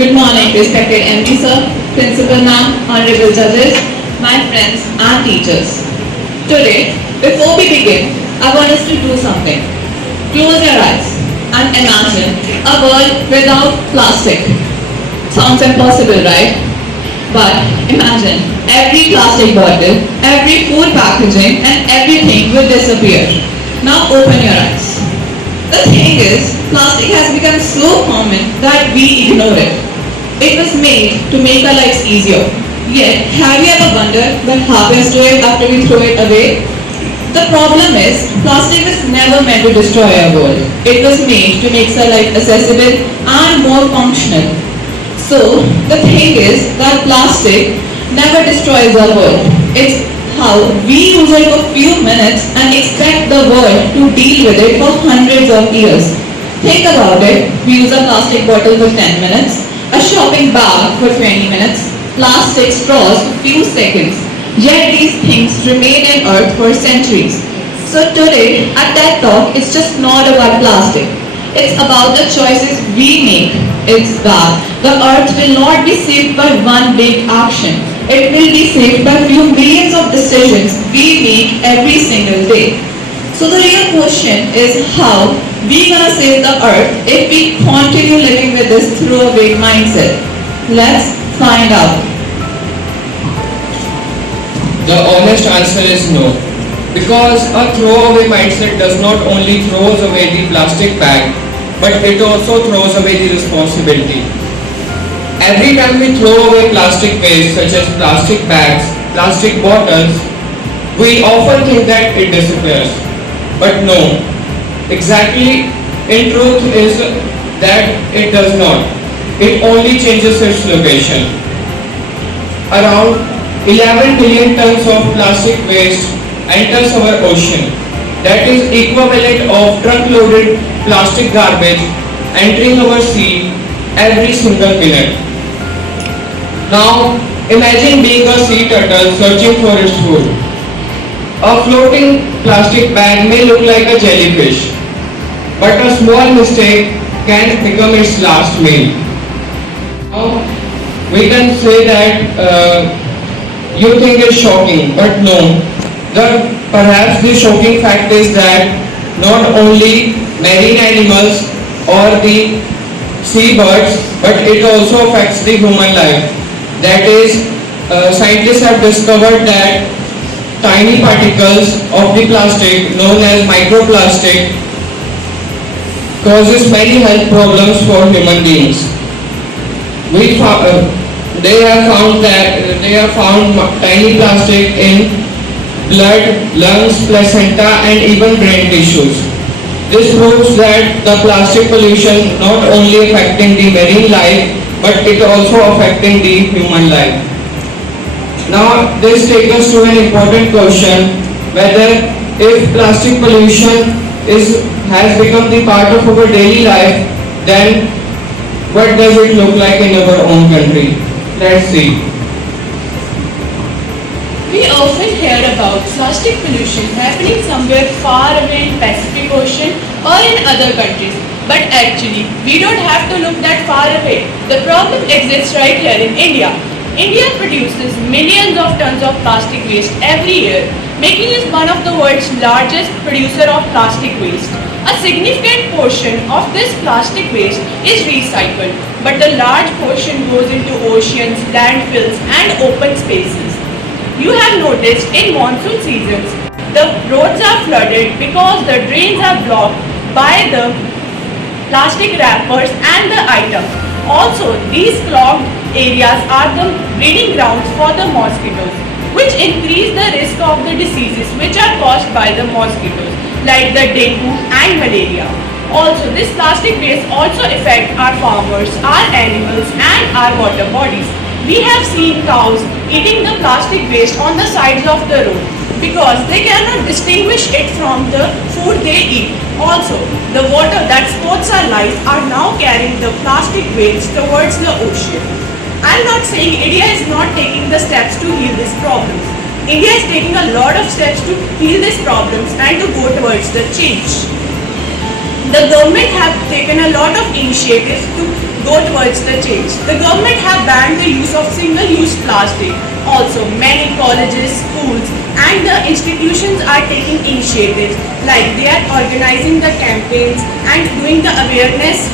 Good morning, respected MD sir, principal ma'am, honorable judges, my friends and teachers. Today, before we begin, I want us to do something. Close your eyes and imagine a world without plastic. Sounds impossible, right? But imagine every plastic bottle, every food packaging and everything will disappear. Now open your eyes. The thing is, plastic has become so common that we ignore it. It was made to make our lives easier. Yet, have you ever wondered what happens to it after we throw it away? The problem is, plastic was never meant to destroy our world. It was made to make our life accessible and more functional. So, the thing is that plastic never destroys our world. It's how we use it for few minutes and expect the world to deal with it for hundreds of years. Think about it. We use a plastic bottle for 10 minutes, a shopping bag for 20 minutes, plastic straws for few seconds. Yet these things remain in earth for centuries. So today at TED Talk, it's just not about plastic. It's about the choices we make. It's that the earth will not be saved by one big action. It will be saved by few millions of decisions we make every single day. So the real question is how we gonna save the earth if we continue living with this throwaway mindset. Let's find out. The honest answer is no. Because a throwaway mindset does not only throws away the plastic bag, but it also throws away the responsibility. Every time we throw away plastic waste such as plastic bags, plastic bottles, we often think that it disappears. But no, exactly in truth is that it does not. It only changes its location. Around 11 billion tons of plastic waste enters our ocean. That is equivalent of truck-loaded plastic garbage entering our sea every single minute. Now, imagine being a sea turtle searching for its food. A floating plastic bag may look like a jellyfish, but a small mistake can become its last meal. Now, we can say that you think it's shocking, but no. Perhaps the shocking fact is that not only marine animals or the seabirds, but it also affects the human life. That is, scientists have discovered that tiny particles of the plastic known as microplastic causes many health problems for human beings. They have found tiny plastic in blood, lungs, placenta and even brain tissues. This proves that the plastic pollution not only affecting the marine life but it also affecting the human life. Now this takes us to an important question whether if plastic pollution has become the part of our daily life, then what does it look like in our own country? Let's see. We often hear about plastic pollution happening somewhere far away in Pacific Ocean or in other countries. But actually, we don't have to look that far away. The problem exists right here in India. India produces millions of tons of plastic waste every year, making it one of the world's largest producer of plastic waste. A significant portion of this plastic waste is recycled, but the large portion goes into oceans, landfills and open spaces. You have noticed in monsoon seasons, the roads are flooded because the drains are blocked by the plastic wrappers and the item. Also, these clogged areas are the breeding grounds for the mosquitoes, which increase the risk of the diseases which are caused by the mosquitoes, like the dengue and malaria. Also, this plastic waste also affect our farmers, our animals and our water bodies. We have seen cows eating the plastic waste on the sides of the road because they cannot distinguish it from the food they eat. Also, the water that supports our life are now carrying the plastic waste towards the ocean. I'm not saying India is not taking the steps to heal this problem. India is taking a lot of steps to heal these problems and to go towards the change. The government have taken a lot of initiatives to go towards the change. The government have banned the use of single-use plastic. Also, many colleges, schools and the institutions are taking initiatives like they are organizing the campaigns and doing the awareness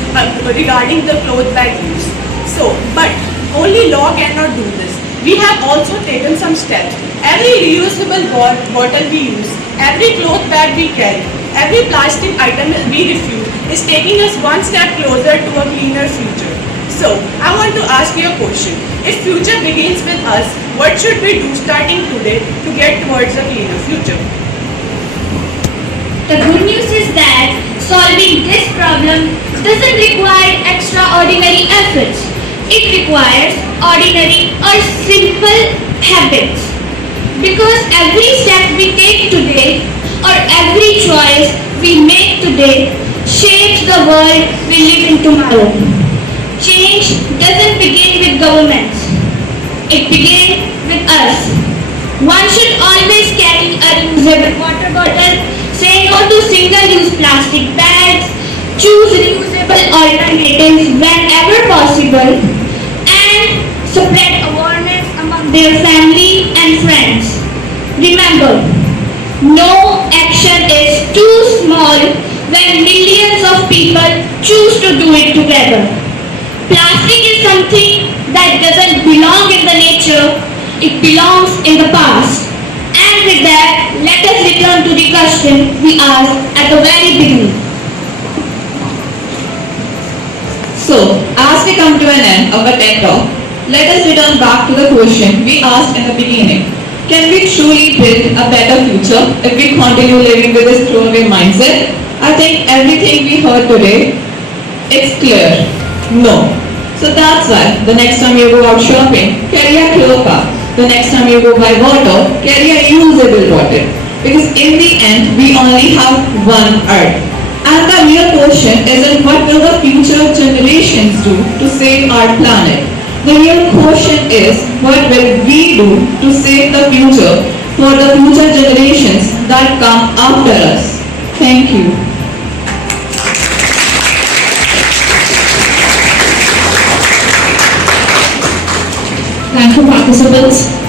regarding the cloth bag use. So, but only law cannot do this. We have also taken some steps. Every reusable bottle we use, every cloth bag we carry, every plastic item we refuse is taking us one step closer to a cleaner future. So, I want to ask you a question. If future begins with us, what should we do starting today to get towards a cleaner future? The good news is that solving this problem doesn't require extraordinary efforts. It requires ordinary or simple habits. Because every step we take today or every choice we make today shapes the world we live in tomorrow. Change doesn't begin with governments. It begins with us. One should always carry a reusable water bottle, say no to single-use plastic bags, choose reusable alternatives whenever possible, and spread awareness among their family and friends. Remember, no action is too small when millions of people choose to do it together. Plastic is something that doesn't belong in the nature, it belongs in the past. And with that, let us return to the question we asked at the very beginning. So, as we come to an end of our TED Talk, let us return back to the question we asked in the beginning. Can we truly build a better future if we continue living with this throwaway mindset? I think everything we heard today, it's clear. No. So that's why the next time you go out shopping, carry a cloth bag. The next time you go buy water, carry a reusable bottle. Because in the end, we only have one earth. And the real question isn't what will the future generations do to save our planet. The real question is what will we do to save the future for the future generations that come after us. Thank you. Thank you, participants.